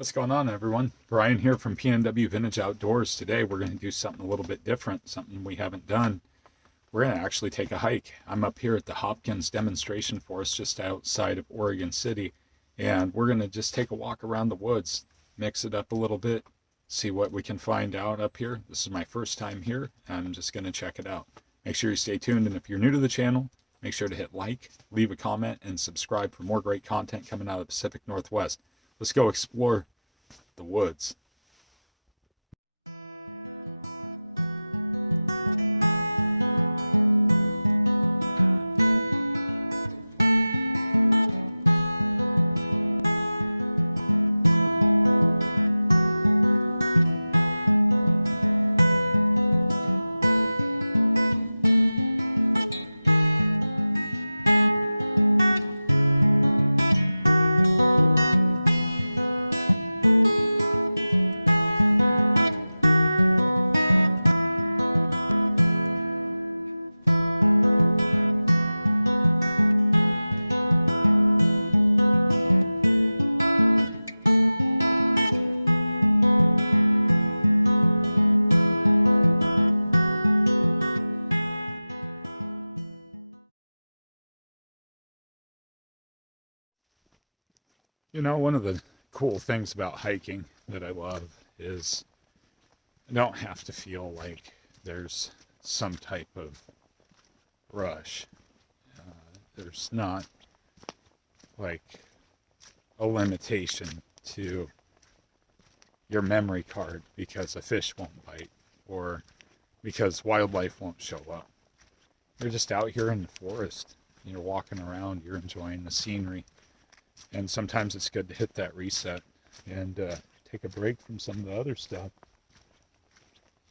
What's going on, everyone? Brian here from PNW Vintage Outdoors. Today we're going to do something a little bit different, something we haven't done. We're going to actually take a hike. I'm up here at the Hopkins demonstration forest just outside of Oregon City, and we're going to just take a walk around the woods, mix it up a little bit, see what we can find out up here. This is my first time here, and I'm just going to check it out. Make sure you stay tuned, and if you're new to the channel, make sure to hit like, leave a comment, and subscribe for more great content coming out of the Pacific Northwest. Let's go explore the woods. You know, one of the cool things about hiking that I love is I don't have to feel like there's some type of rush. There's not like a limitation to your memory card because a fish won't bite or because wildlife won't show up. You're just out here in the forest. You're walking around, you're enjoying the scenery. And sometimes it's good to hit that reset and take a break from some of the other stuff.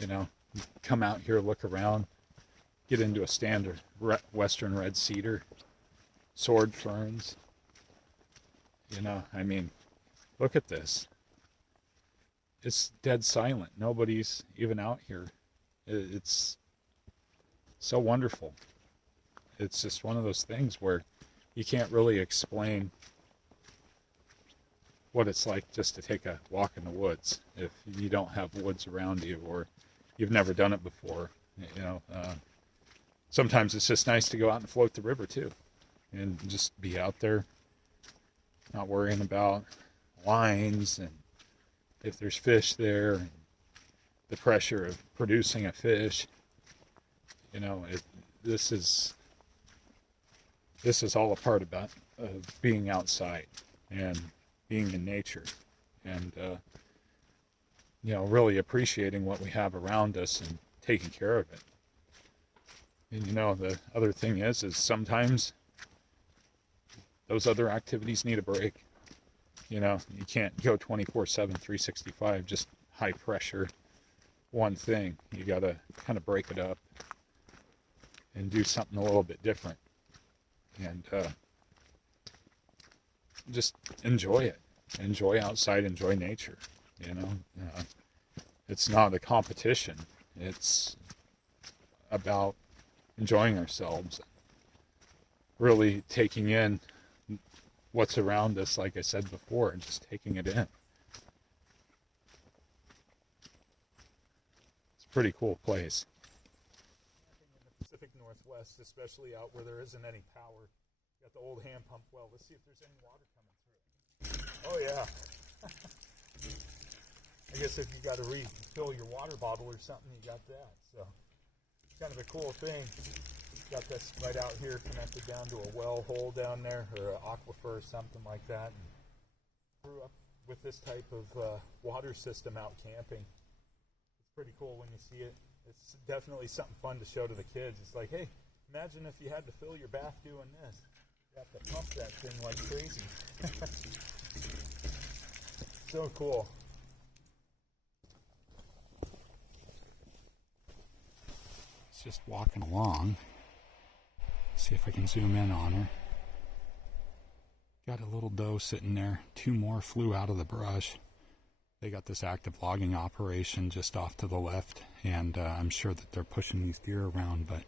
You know, come out here, look around, get into a standard western red cedar, sword ferns. You know, I mean, look at this. It's dead silent. Nobody's even out here. It's so wonderful. It's just one of those things where you can't really explain what it's like just to take a walk in the woods if you don't have woods around you or you've never done it before. You know, sometimes it's just nice to go out and float the river too and just be out there, not worrying about lines and if there's fish there and the pressure of producing a fish. You know, this is all a part about being outside and being in nature and you know, really appreciating what we have around us and taking care of it. And you know, the other thing is sometimes those other activities need a break. You know, you can't go 24/7 365 just high pressure one thing. You got to kind of break it up and do something a little bit different and just enjoy it. Enjoy outside, enjoy nature. You know, it's not a competition. It's about enjoying ourselves, really taking in what's around us, like I said before, and just taking it in. It's a pretty cool place. In the Pacific Northwest, especially out where there isn't any power. Got the old hand pump well. Let's see if there's any water coming through. Oh yeah. I guess if you got to refill your water bottle or something, you got that. So it's kind of a cool thing. Got this right out here connected down to a well hole down there or an aquifer or something like that. And grew up with this type of water system out camping. It's pretty cool when you see it. It's definitely something fun to show to the kids. It's like, hey, imagine if you had to fill your bath doing this. You have to pump that thing like crazy. So cool. It's just walking along. See if I can zoom in on her. Got a little doe sitting there. Two more flew out of the brush. They got this active logging operation just off to the left, and I'm sure that they're pushing these deer around, but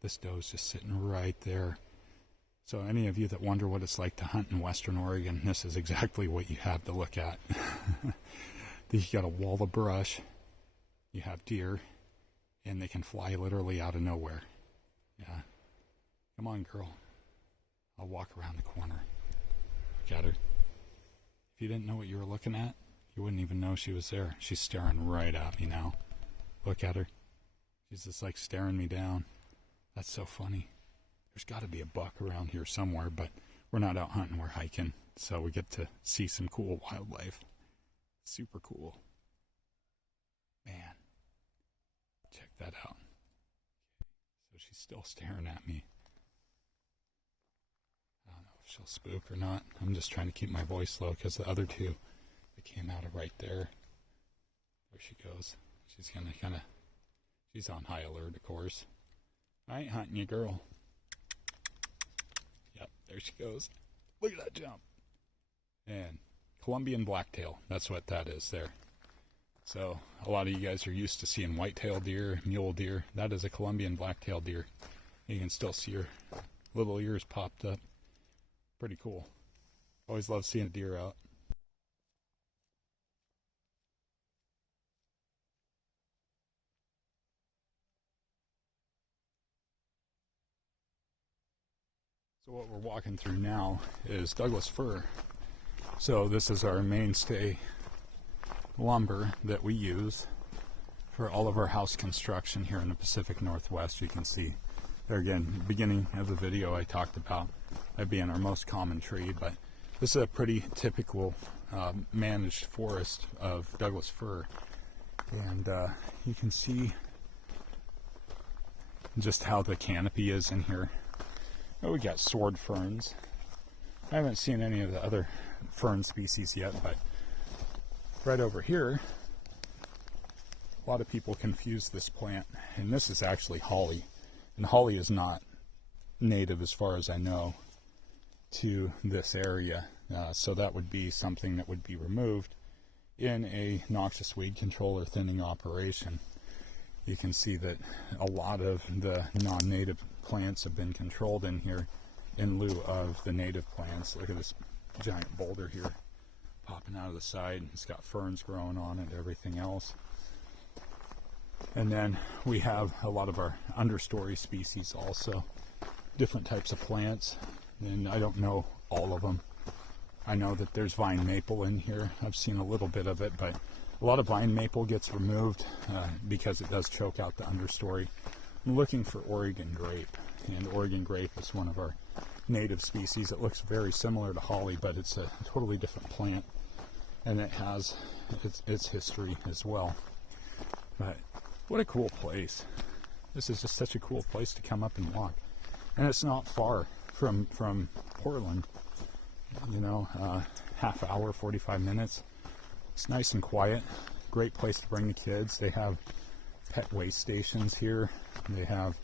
this doe's just sitting right there. So any of you that wonder what it's like to hunt in Western Oregon, this is exactly what you have to look at. You got a wall of brush, you have deer, and they can fly literally out of nowhere. Yeah. Come on, girl. I'll walk around the corner. Got her. If you didn't know what you were looking at, you wouldn't even know she was there. She's staring right at me now. Look at her. She's just like staring me down. That's so funny. There's got to be a buck around here somewhere, but we're not out hunting, we're hiking. So we get to see some cool wildlife. Super cool. Man. Check that out. So she's still staring at me. I don't know if she'll spook or not. I'm just trying to keep my voice low because the other two, they came out of right there. There she goes. She's gonna kind of, she's on high alert, of course. I ain't hunting you, girl. Yep, there she goes. Look at that jump. And Columbian blacktail, that's what that is there. So a lot of you guys are used to seeing whitetail deer, mule deer. That is a Columbian blacktail deer. You can still see her little ears popped up. Pretty cool. Always love seeing a deer out. So what we're walking through now is Douglas fir. So this is our mainstay lumber that we use for all of our house construction here in the Pacific Northwest. You can see there again, beginning of the video, I talked about it being our most common tree, but this is a pretty typical managed forest of Douglas fir. And you can see just how the canopy is in here. Oh, we got sword ferns. I haven't seen any of the other fern species yet, but right over here, a lot of people confuse this plant, and this is actually holly. And holly is not native, as far as I know, to this area. So that would be something that would be removed in a noxious weed control or thinning operation. You can see that a lot of the non-native plants have been controlled in here in lieu of the native plants. Look at this giant boulder here popping out of the side. It's got ferns growing on it, everything else. And then we have a lot of our understory species also, different types of plants, and I don't know all of them. I know that there's vine maple in here. I've seen a little bit of it, but a lot of vine maple gets removed because it does choke out the understory. I'm looking for Oregon grape, and Oregon grape is one of our native species. It looks very similar to holly, but it's a totally different plant, and it has its history as well. But what a cool place. This is just such a cool place to come up and walk. And it's not far from Portland, you know, half hour, 45 minutes. It's nice and quiet. Great place to bring the kids. They have pet waste stations here. They have,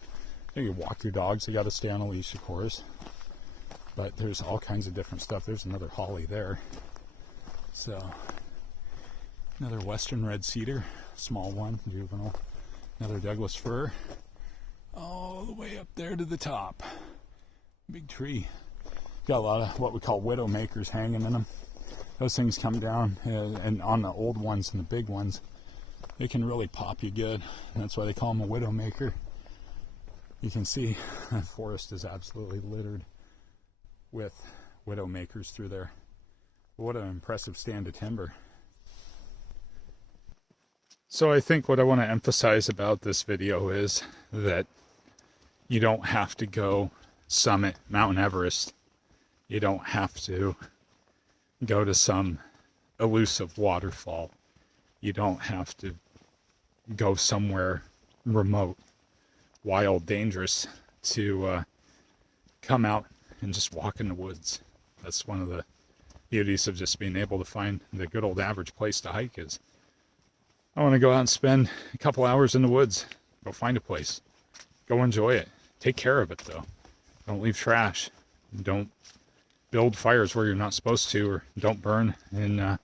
you can walk your dogs. They got to stay on a leash, of course. But there's all kinds of different stuff. There's another holly there. So, another western red cedar, small one, juvenile. Another Douglas fir, all the way up there to the top. Big tree. Got a lot of what we call widow makers hanging in them. Those things come down, and on the old ones and the big ones, they can really pop you good. And that's why they call them a widow maker. You can see the forest is absolutely littered with widow makers through there. What an impressive stand of timber. So I think what I want to emphasize about this video is that you don't have to go summit Mount Everest. You don't have to go to some elusive waterfall. You don't have to go somewhere remote, wild, dangerous to come out and just walk in the woods. That's one of the beauties of just being able to find the good old average place to hike is, I want to go out and spend a couple hours in the woods. Go find a place. Go enjoy it. Take care of it, though. Don't leave trash. Don't build fires where you're not supposed to, or don't burn in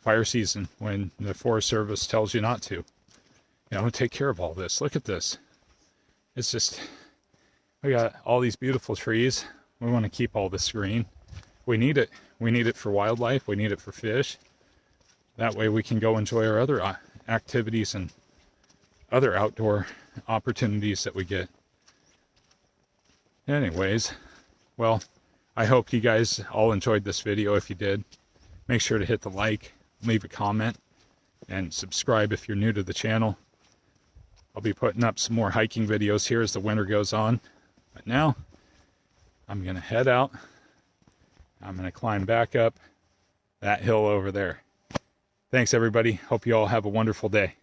fire season when the Forest Service tells you not to. You know, take care of all this. Look at this. It's just, we got all these beautiful trees, We want to keep all this green. We need it. We need it for wildlife. We need it for fish. That way we can go enjoy our other activities and other outdoor opportunities that we get. Anyways, well, I hope you guys all enjoyed this video. If you did, make sure to hit the like, leave a comment, and subscribe if you're new to the channel. I'll be putting up some more hiking videos here as the winter goes on. But now, I'm going to head out. I'm going to climb back up that hill over there. Thanks, everybody. Hope you all have a wonderful day.